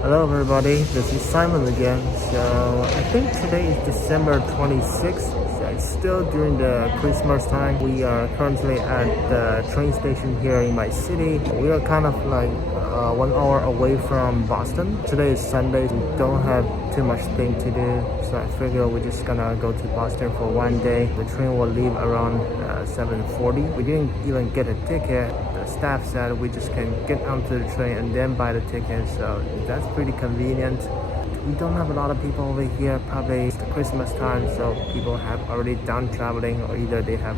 Hello everybody, this is Simon again. So I think today is December 26th. So it's still during the Christmas time. We are currently at the train station here in my city. We are kind of like 1 hour away from Boston. Today is Sunday. We don't have too much thing to do. So I figure we're just gonna go to Boston for one day. The train will leave around 7:40. We didn't even get a ticket. The staff said we just can get onto the train and then buy the ticket. So that's pretty convenient. We don't have a lot of people over here. Probably it's the Christmas time, so people have already done traveling, or either they have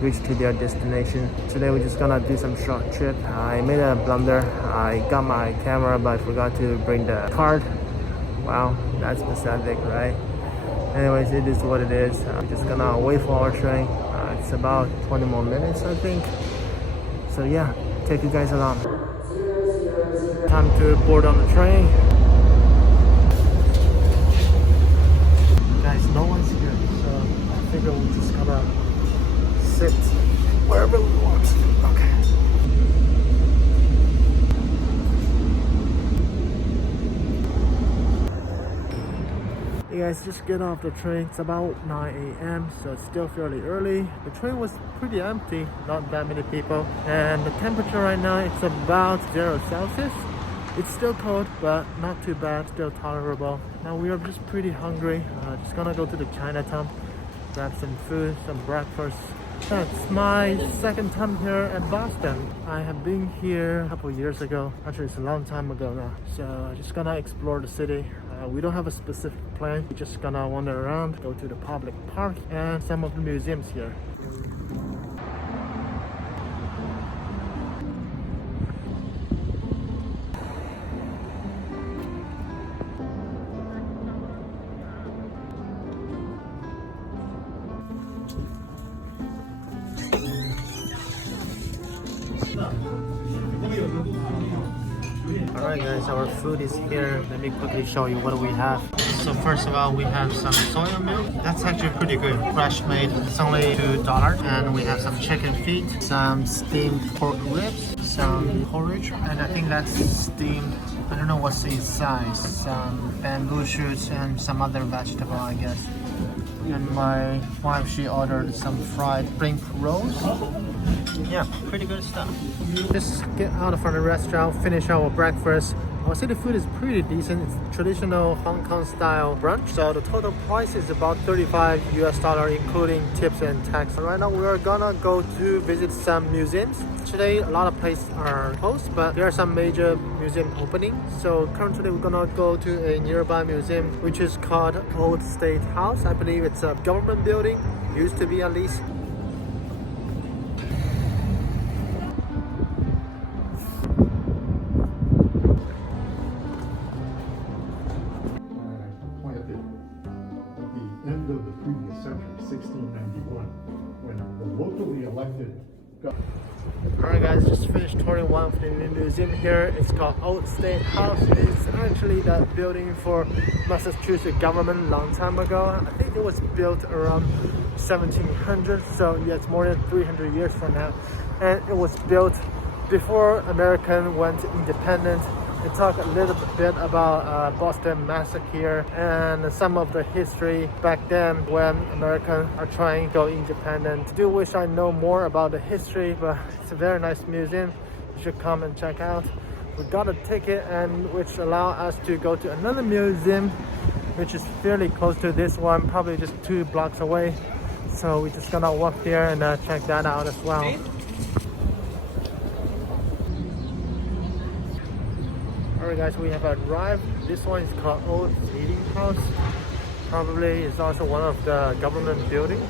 reached to their destination. Today we're just gonna do some short trip. I made a blunder. I got my camera but I forgot to bring the card. Wow, that's pathetic, right? Anyways, it is what it is. I'm just gonna wait for our train. It's about 20 more minutes, I think. So yeah, take you guys along. Time to board on the train. Guys, no one's here, so I figure we're just gonna sit wherever we want. Okay. You guys just get off the train. It's about 9 a.m. so it's still fairly early. The train was pretty empty, not that many people, and the temperature right now it's about 0 Celsius. It's still cold, but not too bad, still tolerable. Now we are just pretty hungry. Just gonna go to the Chinatown, grab some food, some breakfast. That's my second time here at Boston. I have been here a couple years ago. Actually, it's a long time ago now. So just gonna explore the city. We don't have a specific plan. We're just gonna wander around, go to the public park and some of the museums here. Alright guys, our food is here. Let me quickly show you what we have. So first of all, we have some soya milk. That's actually pretty good. Fresh made. It's only $2. And we have some chicken feet, some steamed pork ribs, some porridge, and I think that's steamed, I don't know what's inside, some bamboo shoots and some other vegetable, I guess. And my wife, she ordered some fried spring rolls. Yeah, pretty good stuff. Just get out from the restaurant, finish our breakfast. I would say the food is pretty decent. It's traditional Hong Kong style brunch. So the total price is about $35 US, including tips and tax. Right now we're gonna go to visit some museums. Today a lot of places are closed, but there are some major museum opening. So currently we're gonna go to a nearby museum which is called Old State House. I believe it's a government building, used to be at least. End of the previous century, 1691, when the locally elected government. Alright guys, just finished touring one of the museum here. It's called Old State House. It's actually the building for Massachusetts government long time ago. I think it was built around 1700, so yeah, it's more than 300 years from now. And it was built before America went independent. We talk a little bit about Boston Massacre and some of the history back then when Americans are trying to go independent. I do wish I know more about the history, but it's a very nice museum. You should come and check out. We got a ticket and which allow us to go to another museum which is fairly close to this one, probably just 2 blocks away. So we're just gonna walk there and check that out as well. Alright guys, we have arrived. This one is called Old Meeting House. Probably is also one of the government buildings.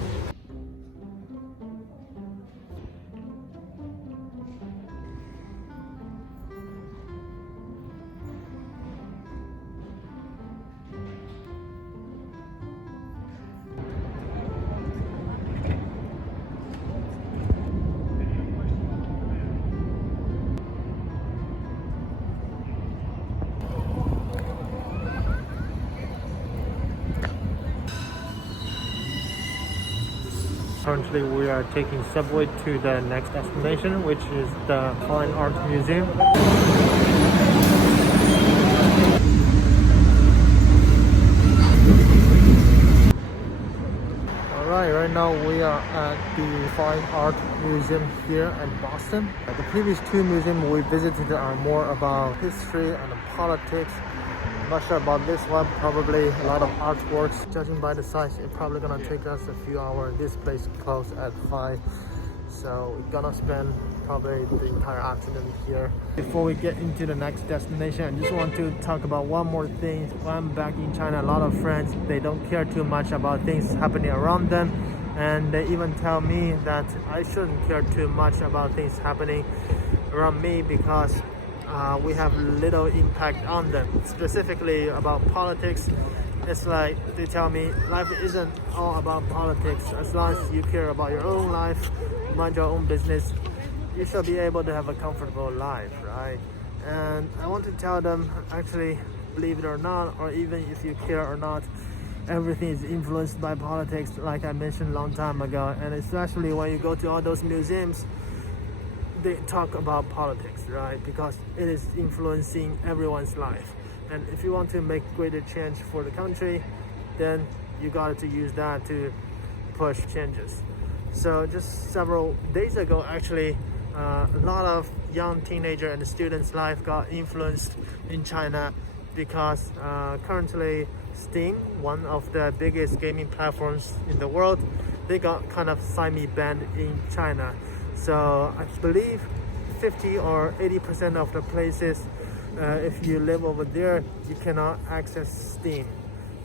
Currently we are taking subway to the next destination, which is the Fine Art Museum. now we are at the Fine Art Museum here in Boston. The previous two museums we visited are more about history and politics. I'm not sure about this one, probably a lot of artworks. Judging by the size, it's probably gonna take us a few hours. This place closed at 5, so we're gonna spend probably the entire afternoon here. Before we get into the next destination, I just want to talk about one more thing. When I'm back in China, a lot of friends, they don't care too much about things happening around them, and they even tell me that I shouldn't care too much about things happening around me because we have little impact on them. Specifically about politics, it's like they tell me life isn't all about politics. As long as you care about your own life, mind your own business, you should be able to have a comfortable life, right? And I want to tell them, actually, believe it or not, or even if you care or not, everything is influenced by politics, like I mentioned a long time ago. And especially when you go to all those museums, they talk about politics, right? Because it is influencing everyone's life. And if you want to make greater change for the country, then you got to use that to push changes. So just several days ago, actually, a lot of young teenager and students' life got influenced in China because currently Steam, one of the biggest gaming platforms in the world, they got kind of semi-banned in China. So I believe 50 or 80% of the places, if you live over there, you cannot access Steam.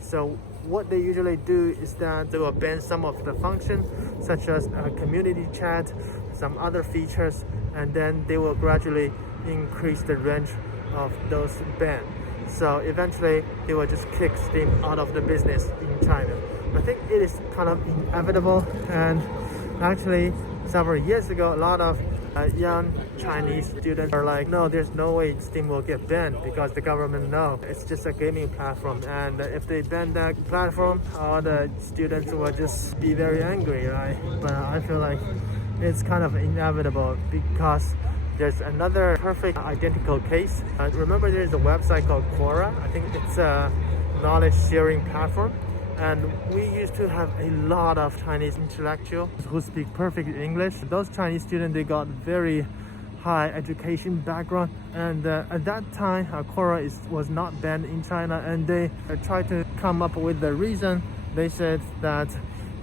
So what they usually do is that they will ban some of the functions, such as community chat, some other features, and then they will gradually increase the range of those bans. So eventually they will just kick Steam out of the business in China. I think it is kind of inevitable, and actually several years ago, a lot of young Chinese students are like, no, there's no way Steam will get banned because the government knows it's just a gaming platform, and if they ban that platform, all the students will just be very angry, right? But I feel like it's kind of inevitable because there's another perfect identical case. Remember, there's a website called Quora. I think it's a knowledge sharing platform. And we used to have a lot of Chinese intellectuals who speak perfect English. Those Chinese students, they got very high education background. And at that time, Quora was not banned in China. And they tried to come up with the reason. They said that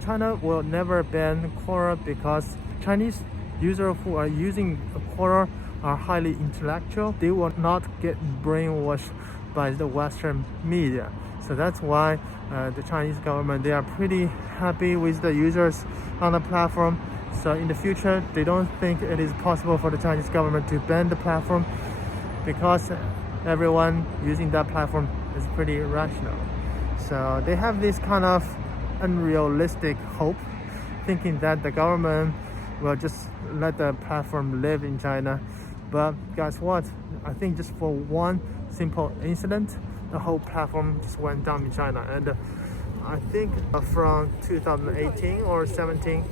China will never ban Quora because Chinese users who are using Quora are highly intellectual. They will not get brainwashed by the Western media. So that's why the Chinese government, they are pretty happy with the users on the platform. So in the future, they don't think it is possible for the Chinese government to ban the platform because everyone using that platform is pretty rational. So they have this kind of unrealistic hope, thinking that the government will just let the platform live in China. But guess what? I think just for one simple incident, the whole platform just went down in China. And I think from 2018 or 17,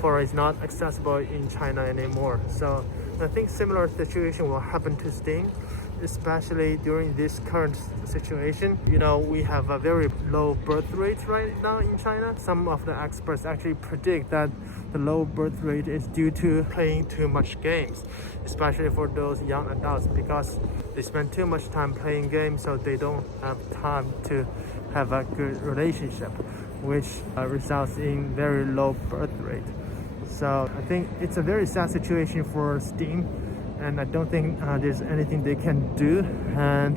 Quora is not accessible in China anymore. So I think similar situation will happen to Steam, especially during this current situation. You know, we have a very low birth rate right now in China. Some of the experts actually predict that the low birth rate is due to playing too much games, especially for those young adults, because they spend too much time playing games, so they don't have time to have a good relationship, which results in very low birth rate. So I think it's a very sad situation for Steam, and I don't think there's anything they can do. And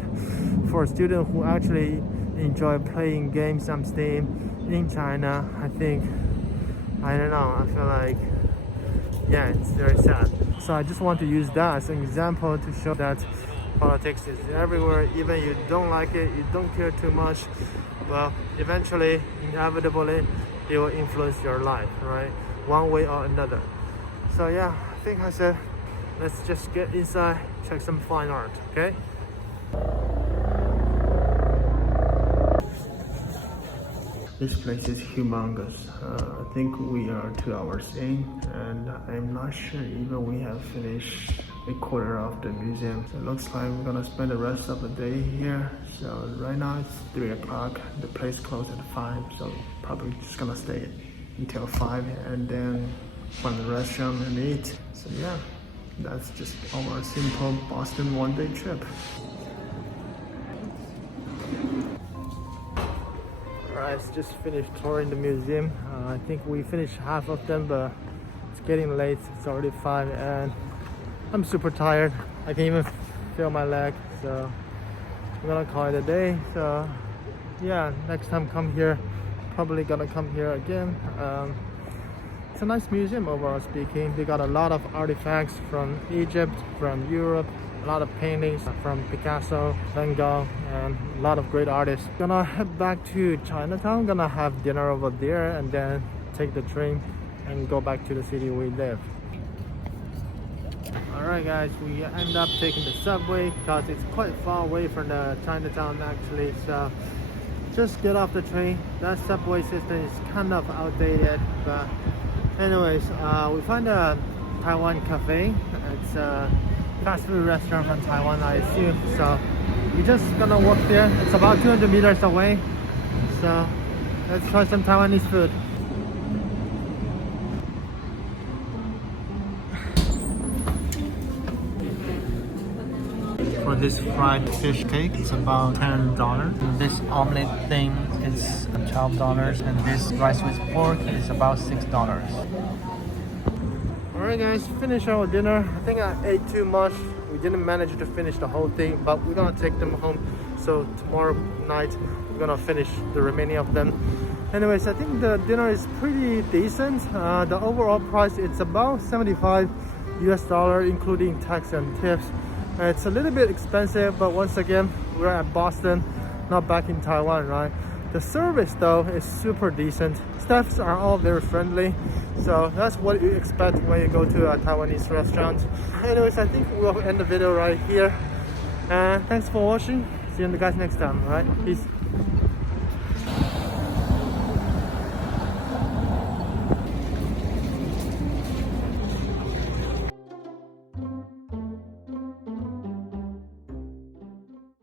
for students who actually enjoy playing games on Steam in China, I don't know, I feel like, yeah, it's very sad. So I just want to use that as an example to show that politics is everywhere. Even you don't like it, you don't care too much, well, eventually, inevitably, it will influence your life, right? One way or another. So yeah, I think I said, let's just get inside, check some fine art, okay? This place is humongous. I think we are 2 hours in, and I'm not sure even we have finished a quarter of the museum. So it looks like we're gonna spend the rest of the day here. So right now it's 3 o'clock. The place closed at 5, so probably just gonna stay until 5 and then find a restaurant and eat. So yeah, that's just our simple Boston one-day trip. Alright, just finished touring the museum. I think we finished half of them, but it's getting late. It's already 5 and I'm super tired. I can even feel my leg, so I'm gonna call it a day. So yeah, next time come here, probably gonna come here again. It's a nice museum overall speaking. They got a lot of artifacts from Egypt, from Europe, a lot of paintings from Picasso, Van Gogh, and a lot of great artists. Gonna head back to Chinatown, gonna have dinner over there and then take the train and go back to the city we live. Alright guys, we end up taking the subway because it's quite far away from the Chinatown actually, so just get off the train. That subway system is kind of outdated, but anyways, we find a Taiwan cafe. It's a fast food restaurant from Taiwan, I assume, so we're just gonna walk there. It's about 200 meters away, so let's try some Taiwanese food. For this fried fish cake, it's about $10. This omelet thing is $12, and this rice with pork is about $6. Alright guys, finish our dinner. I think I ate too much. We didn't manage to finish the whole thing, but we're gonna take them home. So tomorrow night, we're gonna finish the remaining of them. Anyways, I think the dinner is pretty decent. The overall price, it's about $75 US, including tax and tips. It's a little bit expensive, but once again, we're at Boston, not back in Taiwan, right? The service though is super decent. Staffs are all very friendly, so that's what you expect when you go to a Taiwanese restaurant. Anyways, I think we'll end the video right here. And thanks for watching. See you guys next time, alright? Peace.